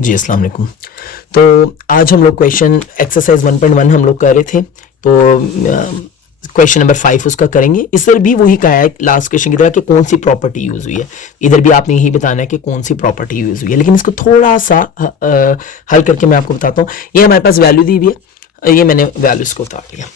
जी अस्सलाम वालेकुम। तो आज हम लोग क्वेश्चन एक्सरसाइज 1.1 हम लोग कर रहे थे, तो क्वेश्चन नंबर 5 उसका करेंगे। इस तरह भी वही कहा है लास्ट क्वेश्चन की तरह कि कौन सी प्रॉपर्टी यूज हुई है, इधर भी आपने यही बताना है कि कौन सी प्रॉपर्टी यूज हुई है, लेकिन इसको थोड़ा सा हल करके मैं आपको बताता हूँ। ये हमारे पास वैल्यू दी हुई है, ये मैंने वैल्यू इसको उतार लिया।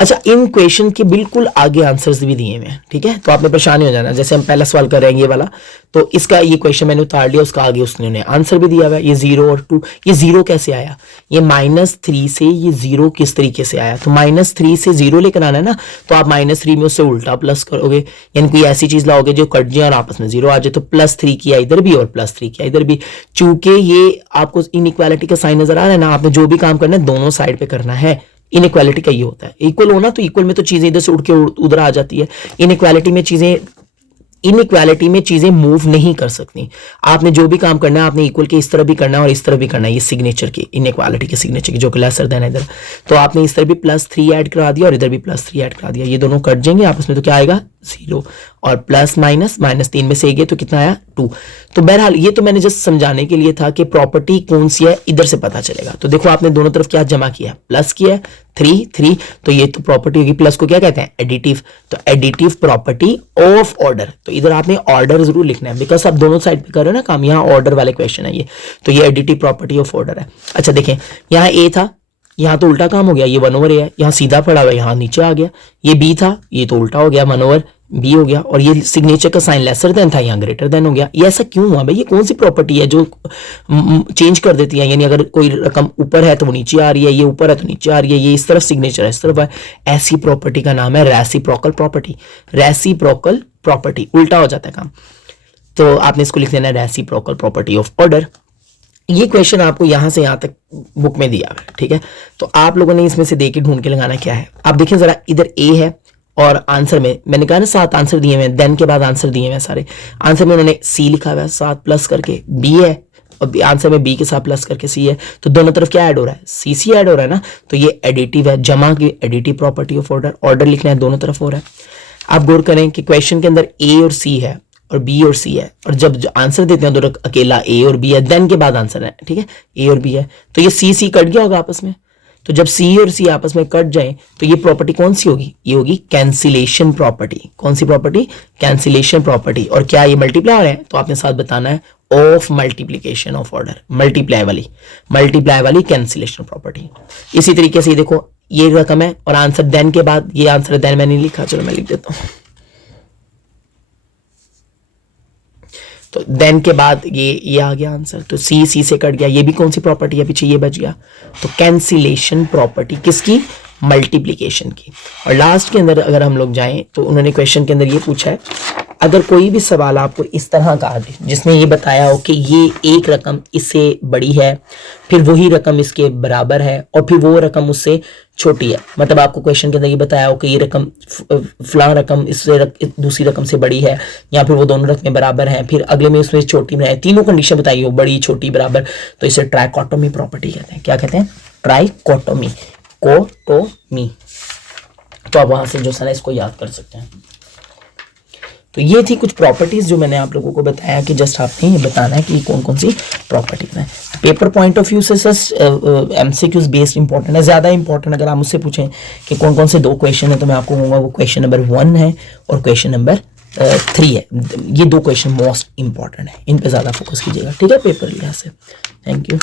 अच्छा, इन क्वेश्चन के बिल्कुल आगे आंसर्स भी दिए हुए हैं, ठीक है, तो आपने परेशान हो जाना। जैसे हम पहला सवाल कर रहे हैं ये वाला, तो इसका ये क्वेश्चन मैंने उतार लिया, उसका आगे उसने आंसर भी दिया हुआ है। ये 0 और 2, ये 0 कैसे आया, ये -3 से ये 0 किस तरीके से आया। तो -3 से 0 लेकर आना है ना, तो आप -3 में उससे उल्टा प्लस करोगे, यानी कोई ऐसी चीज लाओगे जो कट जाए और आपस में 0 आ जाए। तो +3 किया इधर भी और +3 किया इधर भी। चूंकि ये आपको इनइक्वालिटी का साइन नजर आ रहा है ना, आपने जो भी काम करना है दोनों साइड पे करना है। इनइक्वालिटी का ये होता है, इक्वल होना तो इक्वल में तो चीजें इधर से उड़ के उधर आ जाती है। इनइक्वालिटी में चीजें मूव नहीं कर सकती। आपने जो भी काम करना है आपने इक्वल के इस तरह भी करना है और इस तरह भी करना है। ये सिग्नेचर की इनइक्वालिटी के सिग्नेचर की जो कि लेसर देन इधर, तो आपने इस तरह भी +3 ऐड करा दिया और इधर भी +3 ऐड करा दिया। ये दोनों कट जाएंगे आपस में, तो क्या आएगा 0 और प्लस माइनस -3 में से एक गए तो कितना आया 2। तो बहरहाल ये तो मैंने जस्ट समझाने के लिए था कि प्रॉपर्टी कौन सी है इधर से पता चलेगा। तो देखो आपने दोनों तरफ क्या जमा किया, प्लस किया 3, तो ये तो प्रॉपर्टी होगी। प्लस को क्या कहते हैं, एडिटिव। तो एडिटिव प्रॉपर्टी ऑफ ऑर्डर, तो इधर आपने ऑर्डर जरूर लिखना है, बिकॉज आप दोनों साइड पे कर रहे हो ना काम। यहाँ ऑर्डर वाले क्वेश्चन है ये, तो ये एडिटिव प्रॉपर्टी ऑफ ऑर्डर है। अच्छा देखें, यहाँ ए था, यहाँ तो उल्टा काम हो गया, ये 1/a है, यहाँ सीधा पड़ा हुआ, यहाँ नीचे आ गया। ये बी था, ये तो उल्टा हो गया, 1/b हो गया। और ये सिग्नेचर का साइन लेसर देन था, यहाँ ग्रेटर देन हो गया। ये ऐसा क्यों हुआ भाई, ये कौन सी प्रॉपर्टी है जो चेंज कर देती है, यानी अगर कोई रकम ऊपर है तो वो नीचे आ रही है, ये ऊपर है तो नीचे आ रही है, ये इस तरफ सिग्नेचर है इस तरफ है। ऐसी प्रॉपर्टी का नाम है रेसिप्रोकल प्रॉपर्टी। रेसिप्रोकल प्रॉपर्टी, उल्टा हो जाता है काम, तो आपने इसको लिख देना है रेसिप्रोकल प्रॉपर्टी ऑफ ऑर्डर। ये क्वेश्चन आपको यहां से यहां तक बुक में दिया है, ठीक है। तो आप लोगों ने इसमें से देख के ढूंढ के लगाना क्या है। आप देखें जरा, इधर ए है और आंसर में मैंने कहा ना 7 आंसर दिए हुए हैं, देन के बाद आंसर दिए हुए हैं सारे। आंसर में उन्होंने सी लिखा हुआ है 7 प्लस करके, बी है और आंसर में बी के साथ प्लस करके सी है। तो दोनों तरफ क्या ऐड हो रहा है, सी ऐड हो रहा है ना, तो ये एडिटिव है, जमा की additive property of order. Order लिखना है दोनों तरफ हो रहा है। आप गौर करें कि क्वेश्चन के अंदर ए और सी है और बी और सी है, और जब आंसर देते हैं तो अकेला ए और बी है, देन के बाद आंसर है, ठीक है, ए और बी है। तो ये सी कट गया होगा आपस में। तो जब सी और सी आपस में कट जाए तो ये प्रॉपर्टी कौन सी होगी, ये होगी कैंसिलेशन प्रॉपर्टी। कौन सी प्रॉपर्टी, कैंसिलेशन प्रॉपर्टी। और क्या ये मल्टीप्लाई हो रहे हैं, तो आपने साथ बताना है of multiplication of order, multiply वाली कैंसिलेशन प्रॉपर्टी। इसी तरीके से देखो, ये रकम है और आंसर देन के बाद, ये आंसर देन मैंने लिखा, चलो मैं लिख देता हूं। तो देन के बाद ये आ गया आंसर, तो सी से कट गया। ये भी कौन सी प्रॉपर्टी है, पीछे ये बच गया, तो कैंसिलेशन प्रॉपर्टी किसकी, मल्टीप्लिकेशन की। और लास्ट के अंदर अगर हम लोग जाएं तो उन्होंने क्वेश्चन के अंदर ये पूछा है, अगर कोई भी सवाल आपको इस तरह का आ दे जिसमें ये बताया हो कि ये एक रकम इससे बड़ी है, फिर वही रकम इसके बराबर है, और फिर वो रकम उससे छोटी है, मतलब आपको क्वेश्चन के अंदर ये बताया हो कि ये रकम फलां रकम इससे दूसरी रकम से बड़ी है, या फिर वो दोनों रकमें बराबर हैं, फिर अगले में उसमें छोटी में है, तीनों कंडीशन बताई हो, बड़ी छोटी बराबर, तो इसे ट्राइकोटोमी प्रॉपर्टी कहते हैं। क्या कहते हैं, ट्राइकोटोमी, कोटोमी। तो आप वहां से जो है इसको याद कर सकते हैं। तो ये थी कुछ प्रॉपर्टीज जो मैंने आप लोगों को बताया कि जस्ट आपने ये बताना है कि कौन कौन सी प्रॉपर्टीज हैं। पेपर पॉइंट ऑफ व्यू से सर एमसीक्यूज बेस्ड इंपॉर्टेंट है, ज्यादा इंपॉर्टेंट। अगर आप मुझसे पूछें कि कौन कौन से 2 क्वेश्चन है, तो मैं आपको कहूँगा वो क्वेश्चन नंबर 1 है और क्वेश्चन नंबर 3 है। ये 2 क्वेश्चन मोस्ट इंपॉर्टेंट है, इन पे ज्यादा फोकस कीजिएगा, ठीक है, पेपर लिहाज से। Thank you.